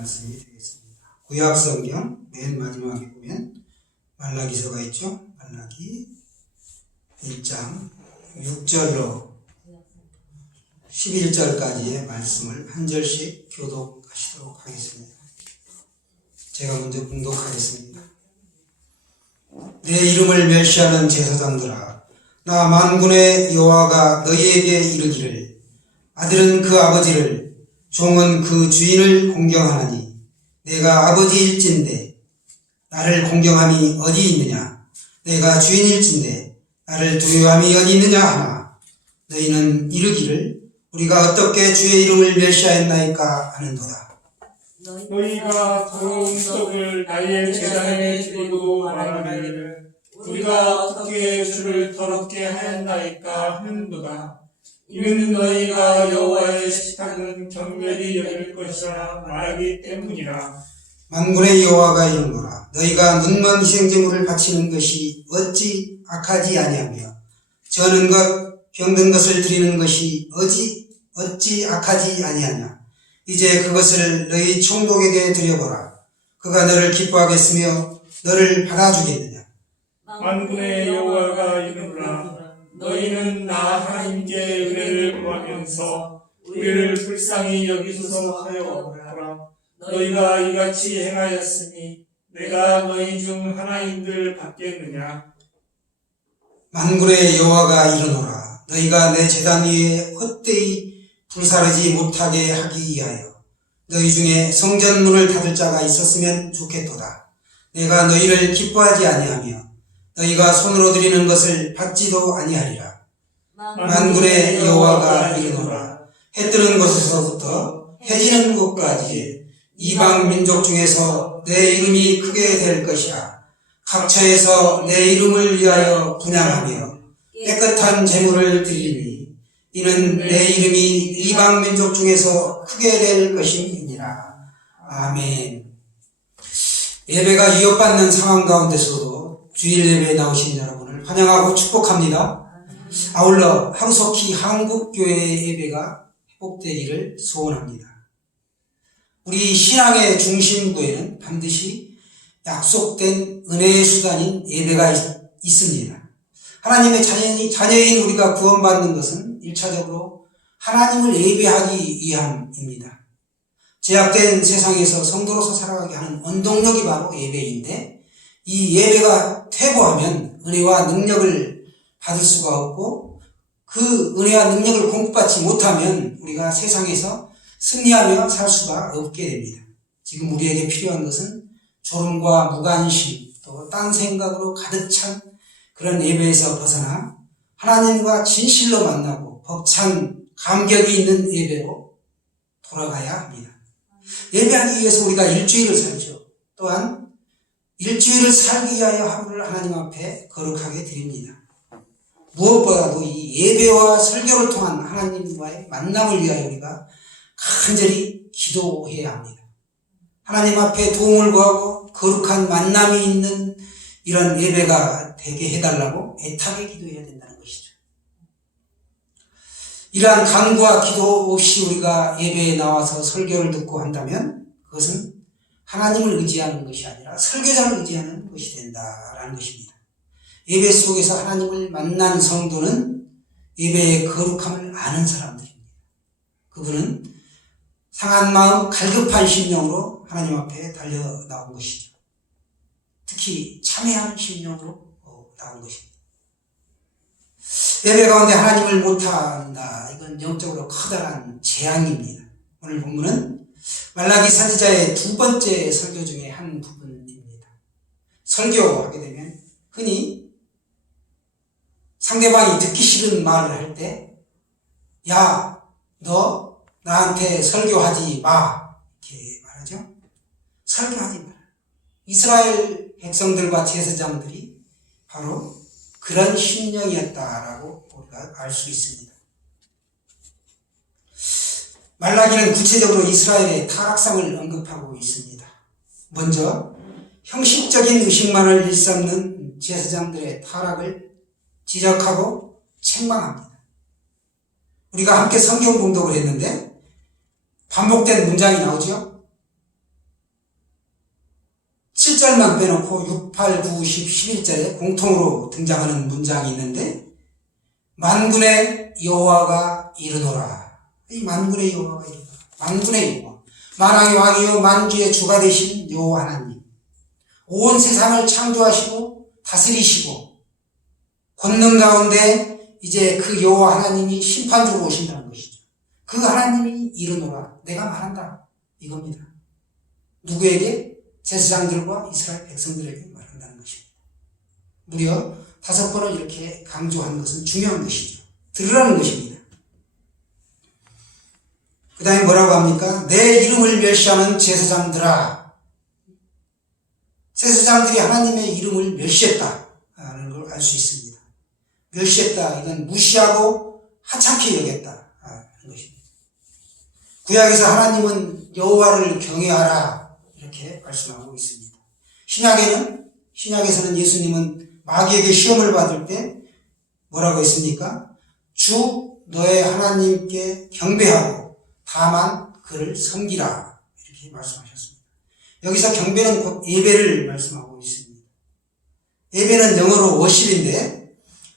말씀이 되겠습니다. 구약 성경 맨 마지막에 보면 말라기서가 있죠. 말라기 1장 6절로 11절까지의 말씀을 한 절씩 교독하시도록 하겠습니다. 제가 먼저 봉독하겠습니다. 내 이름을 멸시하는 제사장들아, 나 만군의 여호와가 너희에게 이르기를, 아들은 그 아버지를, 종은 그 주인을 공경하나니 내가 아버지일진데 나를 공경함이 어디 있느냐? 내가 주인일진데 나를 두려움이 어디 있느냐 하나, 너희는 이르기를 우리가 어떻게 주의 이름을 멸시하였나이까 하는도다. 너희가 더러운 떡을 나의 제단에 드리고 말하기를 우리가 어떻게 주를 더럽게 하였나이까 하는도다. 이는 너희가 여호와의 식탁은 경멸히 여길 것이라 말하기 때문이라. 만군의 여호와가 이르노라, 너희가 눈먼 희생제물을 바치는 것이 어찌 악하지 아니하며 저는 것 병든 것을 드리는 것이 어찌 악하지 아니하냐. 이제 그것을 너희 총독에게 드려보라. 그가 너를 기뻐하겠으며 너를 받아주겠느냐. 만군의 여호와가 이르노라, 너희는 나 하나님께 은혜를 구하면서 우리를 불쌍히 여기소서 하여 오라. 너희가 이같이 행하였으니 내가 너희 중 하나인들 받겠느냐. 만군의 여호와가 이르노라, 너희가 내 제단 위에 헛되이 불사르지 못하게 하기 위하여 너희 중에 성전문을 닫을 자가 있었으면 좋겠도다. 내가 너희를 기뻐하지 아니하며 너희가 손으로 드리는 것을 받지도 아니하리라. 만군의 여호와가 이르노라, 해 뜨는 곳에서부터 해 지는 곳까지 이방 민족 중에서 내 이름이 크게 될 것이라. 각처에서 내 이름을 위하여 분향하며 깨끗한 제물을 드리니 이는 내 이름이 이방 민족 중에서 크게 될 것임이니라. 아멘. 예배가 위협받는 상황 가운데서도 주일 예배에 나오신 여러분을 환영하고 축복합니다. 아울러 하루속히 한국교회의 예배가 회복되기를 소원합니다. 우리 신앙의 중심부에는 반드시 약속된 은혜의 수단인 예배가 있습니다. 하나님의 자녀인 우리가 구원받는 것은 1차적으로 하나님을 예배하기 위함입니다. 제약된 세상에서 성도로서 살아가게 하는 원동력이 바로 예배인데, 이 예배가 퇴보하면 은혜와 능력을 받을 수가 없고, 그 은혜와 능력을 공급받지 못하면 우리가 세상에서 승리하며 살 수가 없게 됩니다. 지금 우리에게 필요한 것은 졸음과 무관심, 또 딴 생각으로 가득 찬 그런 예배에서 벗어나 하나님과 진실로 만나고 벅찬 감격이 있는 예배로 돌아가야 합니다. 예배하기 위해서 우리가 일주일을 살죠. 또한 일주일을 살기 위하여 하루를 하나님 앞에 거룩하게 드립니다. 무엇보다도 이 예배와 설교를 통한 하나님과의 만남을 위하여 우리가 간절히 기도해야 합니다. 하나님 앞에 도움을 구하고 거룩한 만남이 있는 이런 예배가 되게 해달라고 애타게 기도해야 된다는 것이죠. 이러한 간구와 기도 없이 우리가 예배에 나와서 설교를 듣고 한다면 그것은 하나님을 의지하는 것이 아니라 설교자를 의지하는 것이 된다라는 것입니다. 예배 속에서 하나님을 만난 성도는 예배의 거룩함을 아는 사람들입니다. 그분은 상한 마음, 갈급한 심령으로 하나님 앞에 달려 나온 것이죠. 특히 참회하는 심령으로 나온 것입니다. 예배 가운데 하나님을 못한다. 이건 영적으로 커다란 재앙입니다. 오늘 본문은 말라기 선지자의 두 번째 설교 중에 한 부분입니다. 설교하게 되면 흔히 상대방이 듣기 싫은 말을 할 때, 야, 너 나한테 설교하지 마, 이렇게 말하죠. 설교하지 마라. 이스라엘 백성들과 제사장들이 바로 그런 심령이었다라고 우리가 알 수 있습니다. 말라기는 구체적으로 이스라엘의 타락상을 언급하고 있습니다. 먼저 형식적인 의식만을 일삼는 제사장들의 타락을 지적하고 책망합니다. 우리가 함께 성경 봉독을 했는데 반복된 문장이 나오죠. 7절만 빼놓고 6, 8, 9, 10, 11절에 공통으로 등장하는 문장이 있는데 만군의 여호와가 이르노라. 이 만군의 여호와가 이르노라. 만군의 여호와. 만왕의 왕이요 만주의 주가 되신 여호와 하나님. 온 세상을 창조하시고 다스리시고 권능 가운데 이제 그 여호와 하나님이 심판주로 오신다는 것이죠. 그 하나님이 이르노라. 내가 말한다. 이겁니다. 누구에게? 제사장들과 이스라엘 백성들에게 말한다는 것입니다. 무려 5번을 이렇게 강조하는 것은 중요한 것이죠. 들으라는 것입니다. 그 다음에 뭐라고 합니까? 내 이름을 멸시하는 제사장들아. 제사장들이 하나님의 이름을 멸시했다는 걸 알 수 있습니다. 멸시했다. 이건 무시하고 하찮게 여겼다 하는 것입니다. 구약에서 하나님은 여호와를 경외하라 이렇게 말씀하고 있습니다. 신약에서는 예수님은 마귀에게 시험을 받을 때 뭐라고 했습니까? 주 너의 하나님께 경배하고 다만 그를 섬기라 이렇게 말씀하셨습니다. 여기서 경배는 곧 예배를 말씀하고 있습니다. 예배는 영어로 워십인데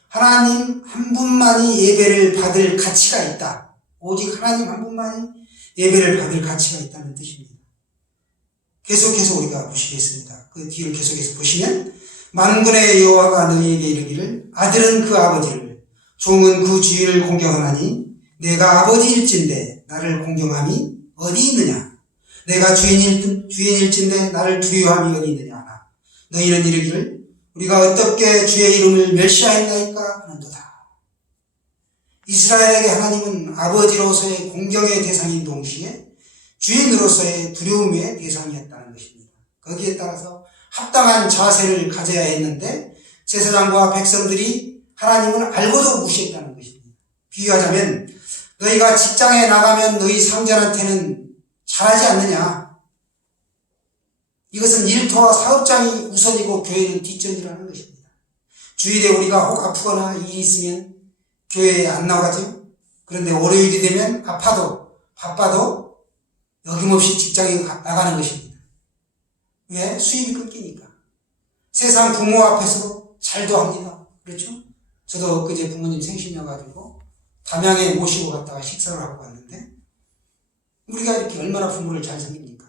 하나님 한 분만이 예배를 받을 가치가 있다. 오직 하나님 한 분만이 예배를 받을 가치가 있다는 뜻입니다. 계속해서 우리가 보시겠습니다. 그 뒤를 계속해서 보시면 만군의 여호와가 너희에게 이르기를 아들은 그 아버지를 종은 그 주인을 공경하나니 내가 아버지일진데 나를 공경함이 어디 있느냐? 내가 주인일진데 나를 두려워함이 어디 있느냐 하나 너희는 이르기를 우리가 어떻게 주의 이름을 멸시하였나이까 하는도다. 이스라엘에게 하나님은 아버지로서의 공경의 대상인 동시에 주인으로서의 두려움의 대상이었다는 것입니다. 거기에 따라서 합당한 자세를 가져야 했는데 제사장과 백성들이 하나님을 알고도 무시했다는 것입니다. 비유하자면 너희가 직장에 나가면 너희 상전한테는 잘하지 않느냐. 이것은 일터와 사업장이 우선이고 교회는 뒷전이라는 것입니다. 주일에 우리가 혹 아프거나 일이 있으면 교회에 안 나가죠. 그런데 월요일이 되면 아파도 바빠도 여김없이 직장에 나가는 것입니다. 왜? 수입이 끊기니까. 세상 부모 앞에서도 잘도 합니다. 그렇죠? 저도 엊그제 부모님 생신이어가지고 담양에 모시고 갔다가 식사를 하고 왔는데 우리가 이렇게 얼마나 부모를 잘 섬깁니까?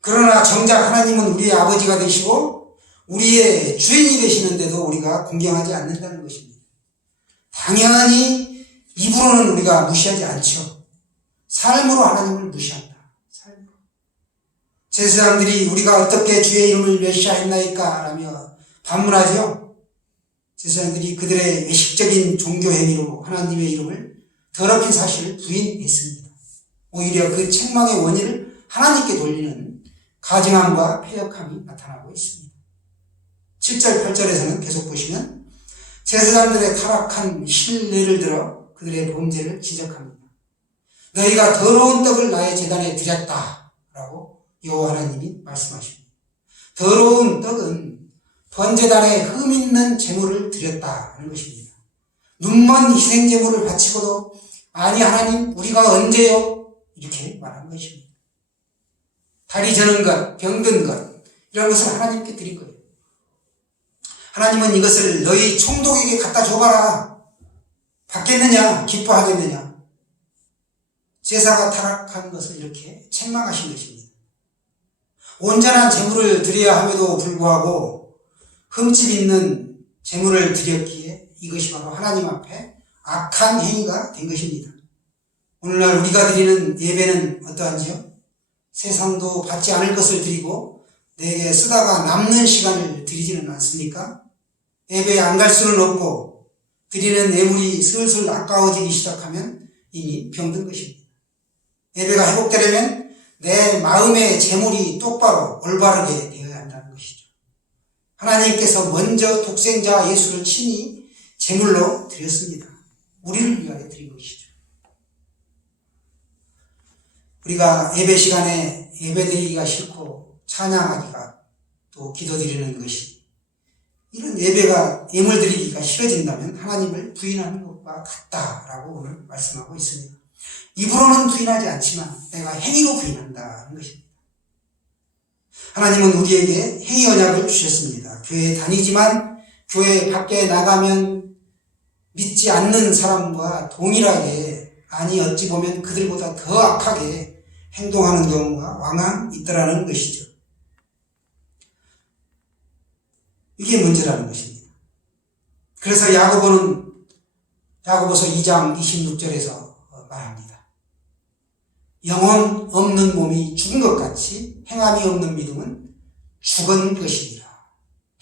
그러나 정작 하나님은 우리의 아버지가 되시고 우리의 주인이 되시는데도 우리가 공경하지 않는다는 것입니다. 당연히 입으로는 우리가 무시하지 않죠. 삶으로 하나님을 무시한다. 삶으로. 제사장들이 우리가 어떻게 주의 이름을 멸시하였나이까 라며 반문하죠. 제사장들이 그들의 외식적인 종교 행위로 하나님의 이름을 더럽힌 사실을 부인했습니다. 오히려 그 책망의 원인을 하나님께 돌리는 가증함과 패역함이 나타나고 있습니다. 7절, 8절에서는 계속 보시면 제사장들의 타락한 신뢰를 들어 그들의 범죄를 지적합니다. 너희가 더러운 떡을 나의 제단에 드렸다 라고 여호와 하나님이 말씀하십니다. 더러운 떡은 번제단에 흠 있는 제물을 드렸다는 것입니다. 눈먼 희생 제물을 바치고도 아니 하나님 우리가 언제요? 이렇게 말한 것입니다. 다리 저는 것, 병든 것 이런 것을 하나님께 드린 거예요. 하나님은 이것을 너희 총독에게 갖다 줘봐라. 받겠느냐? 기뻐하겠느냐? 제사가 타락한 것을 이렇게 책망하신 것입니다. 온전한 제물을 드려야 함에도 불구하고 흠집 있는 제물을 드렸기에 이것이 바로 하나님 앞에 악한 행위가 된 것입니다. 오늘날 우리가 드리는 예배는 어떠한지요? 세상도 받지 않을 것을 드리고 내게 쓰다가 남는 시간을 드리지는 않습니까? 예배에 안 갈 수는 없고 드리는 예물이 슬슬 아까워지기 시작하면 이미 병든 것입니다. 예배가 회복되려면 내 마음의 제물이 똑바로 올바르게 되어야 한다는 것이죠. 하나님께서 먼저 독생자 예수를 친히 제물로 드렸습니다. 우리를 위하여 드린 것이죠. 우리가 예배 시간에 예배드리기가 싫고 찬양하기가 또 기도드리는 것이 이런 예배가 예물드리기가 싫어진다면 하나님을 부인하는 것과 같다라고 오늘 말씀하고 있습니다. 입으로는 부인하지 않지만 내가 행위로 부인한다는 것입니다. 하나님은 우리에게 행위 언약을 주셨습니다. 교회에 다니지만 교회 밖에 나가면 믿지 않는 사람과 동일하게, 아니 어찌 보면 그들보다 더 악하게 행동하는 경우가 왕왕 있더라는 것이죠. 이게 문제라는 것입니다. 그래서 야고보서 2장 26절에서 말합니다. 영혼 없는 몸이 죽은 것 같이 행함이 없는 믿음은 죽은 것이니라.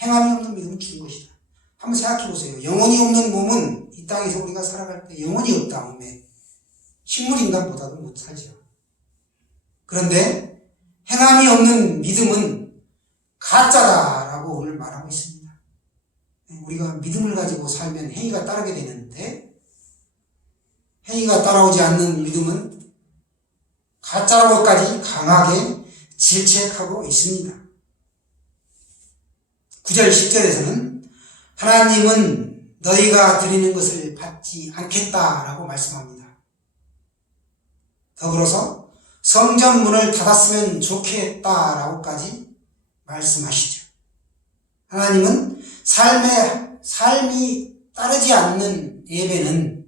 행함이 없는 믿음은 죽은 것이다. 한번 생각해 보세요. 영혼이 없는 몸은 이 땅에서 우리가 살아갈 때 영혼이 없다 몸에 식물인간보다도 못 살죠. 그런데 행함이 없는 믿음은 가짜다라고 오늘 말하고 있습니다. 우리가 믿음을 가지고 살면 행위가 따르게 되는데, 행위가 따라오지 않는 믿음은 가짜라고까지 강하게 질책하고 있습니다. 9절 10절에서는 하나님은 너희가 드리는 것을 받지 않겠다라고 말씀합니다. 더불어서 성전 문을 닫았으면 좋겠다라고까지 말씀하시죠. 하나님은 삶이 따르지 않는 예배는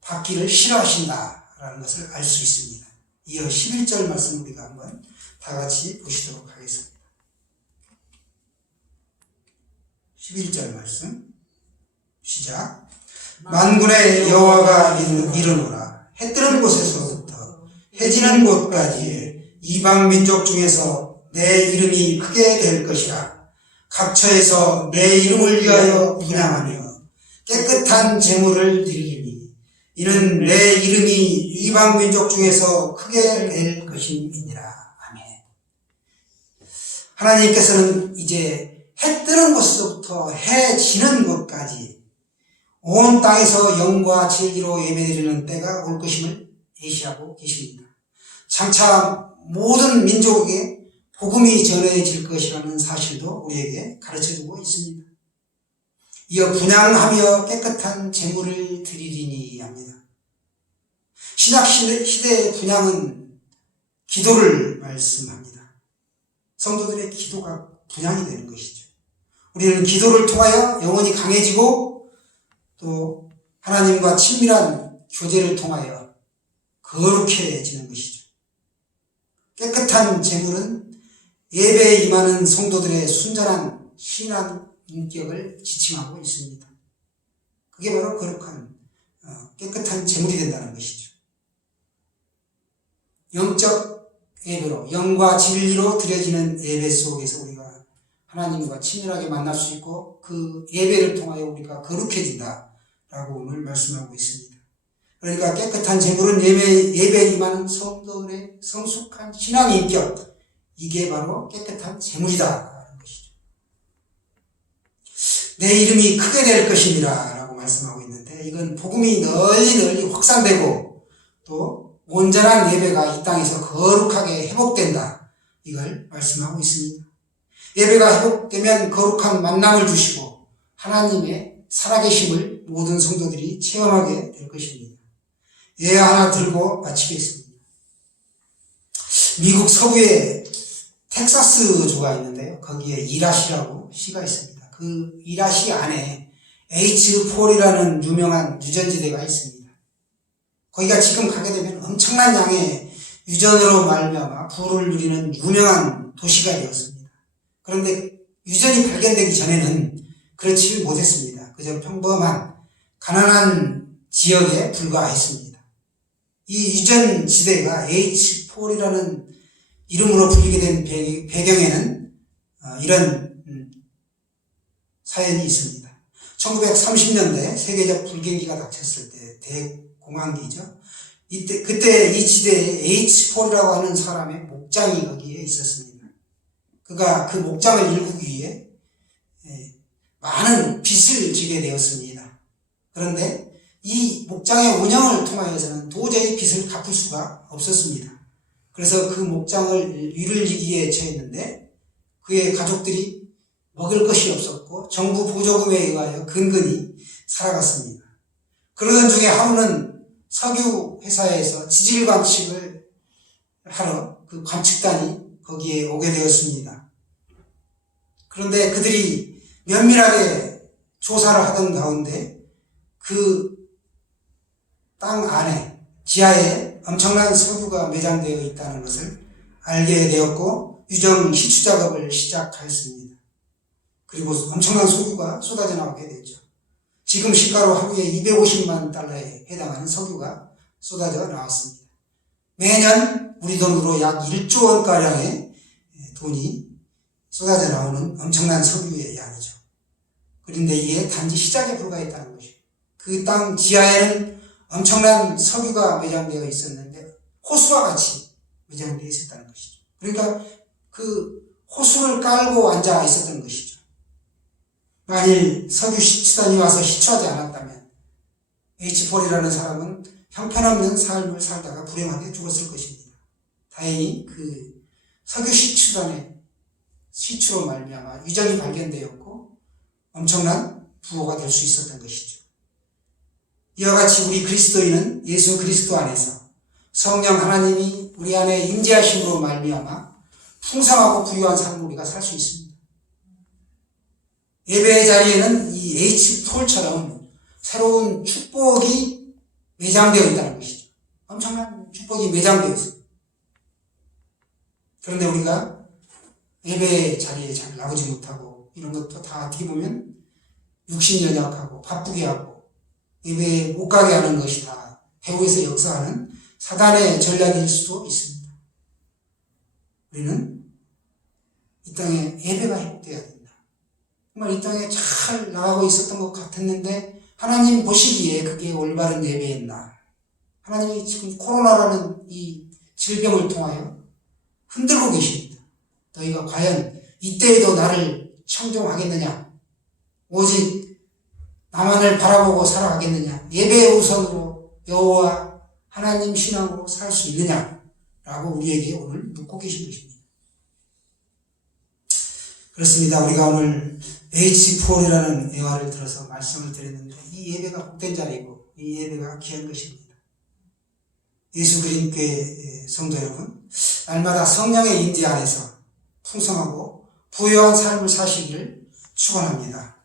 받기를 싫어하신다라는 것을 알 수 있습니다. 이어 11절 말씀 우리가 한번 다 같이 보시도록 하겠습니다. 11절 말씀 시작. 만군의 여호와가 이르노라. 해 뜨는 곳에서부터 해 지는 곳까지 이방 민족 중에서 내 이름이 크게 될 것이라. 각처에서 내 이름을 위하여 분향하며 깨끗한 제물을 드리리니 이는 내 이름이 이방 민족 중에서 크게 될 것임이니라. 아멘. 하나님께서는 이제 해 뜨는 곳에서부터 해 지는 곳까지 온 땅에서 영과 진리로 예배드리는 때가 올 것임을 예시하고 계십니다. 장차 모든 민족에게 복음이 전해질 것이라는 사실도 우리에게 가르쳐주고 있습니다. 이어 분향하며 깨끗한 제물을 드리리니 합니다. 신약 시대의 분향은 기도를 말씀합니다. 성도들의 기도가 분향이 되는 것이죠. 우리는 기도를 통하여 영혼이 강해지고 또 하나님과 친밀한 교제를 통하여 거룩해지는 것이죠. 깨끗한 제물은 예배에 임하는 성도들의 순전한 신앙 인격을 지칭하고 있습니다. 그게 바로 거룩한 깨끗한 제물이 된다는 것이죠. 영적 예배로 영과 진리로 드려지는 예배 속에서 우리가 하나님과 친밀하게 만날 수 있고 그 예배를 통하여 우리가 거룩해진다라고 오늘 말씀하고 있습니다. 그러니까 깨끗한 제물은 예배에 임하는 성도들의 성숙한 신앙 인격, 이게 바로 깨끗한 제물이다. 내 이름이 크게 될 것이니라 라고 말씀하고 있는데, 이건 복음이 널리 확산되고 또 온전한 예배가 이 땅에서 거룩하게 회복된다, 이걸 말씀하고 있습니다. 예배가 회복되면 거룩한 만남을 주시고 하나님의 살아계심을 모든 성도들이 체험하게 될 것입니다. 예 하나 들고 마치겠습니다. 미국 서부에 텍사스주가 있는데요, 거기에 이라시라고 시가 있습니다. 그 이라시 안에 H4이라는 유명한 유전지대가 있습니다. 거기가 지금 가게 되면 엄청난 양의 유전으로 말미암아 부를 누리는 유명한 도시가 되었습니다. 그런데 유전이 발견되기 전에는 그렇지 못했습니다. 그저 평범한 가난한 지역에 불과했습니다. 이 유전지대가 H4이라는 이름으로 불리게 된 배경에는 이런 사연이 있습니다. 1930년대 세계적 불경기가 닥쳤을 때, 대공황기죠. 그때 이 지대에 H4라고 하는 사람의 목장이 거기에 있었습니다. 그가 그 목장을 일구기 위해 많은 빚을 지게 되었습니다. 그런데 이 목장의 운영을 통하여서는 도저히 빚을 갚을 수가 없었습니다. 그래서 그 목장을 위를 지기에 처했는데 그의 가족들이 먹을 것이 없었고 정부 보조금에 의하여 근근히 살아갔습니다. 그러던 중에 하루는 석유 회사에서 지질 관측을 하러 그 관측단이 거기에 오게 되었습니다. 그런데 그들이 면밀하게 조사를 하던 가운데 그 땅 안에 지하에 엄청난 석유가 매장되어 있다는 것을 알게 되었고 유정 시추 작업을 시작하였습니다. 그리고 엄청난 석유가 쏟아져 나오게 됐죠. 지금 시가로 하루에 250만 달러에 해당하는 석유가 쏟아져 나왔습니다. 매년 우리 돈으로 약 1조 원가량의 돈이 쏟아져 나오는 엄청난 석유의 양이죠. 그런데 이게 단지 시작에 불과했다는 것이죠. 그 땅 지하에는 엄청난 석유가 매장되어 있었는데 호수와 같이 매장되어 있었다는 것이죠. 그러니까 그 호수를 깔고 앉아 있었던 것이죠. 만일 석유 시추단이 와서 시추하지 않았다면 H4이라는 사람은 형편없는 삶을 살다가 불행하게 죽었을 것입니다. 다행히 그 석유 시추단의 시추로 말미암아 유정이 발견되었고 엄청난 부호가 될 수 있었던 것이죠. 이와 같이 우리 그리스도인은 예수 그리스도 안에서 성령 하나님이 우리 안에 임재하심으로 말미암아 풍성하고 부유한 삶을 우리가 살 수 있습니다. 예배의 자리에는 이 H4처럼 새로운 축복이 매장되어 있다는 것이죠. 엄청난 축복이 매장되어 있습니다. 그런데 우리가 예배의 자리에 잘 나오지 못하고 이런 것도 다 어떻게 보면 육신연약하고 바쁘게 하고 예배에 못 가게 하는 것이 다 배후에서 역사하는 사단의 전략일 수도 있습니다. 우리는 이 땅에 예배가 회복되어야 된다. 정말 이 땅에 잘 나가고 있었던 것 같았는데 하나님 보시기에 그게 올바른 예배였나. 하나님이 지금 코로나라는 이 질병을 통하여 흔들고 계십니다. 너희가 과연 이때에도 나를 청종하겠느냐. 오직 나만을 바라보고 살아가겠느냐. 예배 우선으로 여호와 하나님 신앙으로 살 수 있느냐라고 우리에게 오늘 묻고 계신 것입니다. 그렇습니다. 우리가 오늘 H4이라는 예화를 들어서 말씀을 드렸는데 이 예배가 복된 자리고 이 예배가 귀한 것입니다. 예수 그리스도의 성도 여러분, 날마다 성령의 인지 안에서 풍성하고 부유한 삶을 사시기를 축원합니다.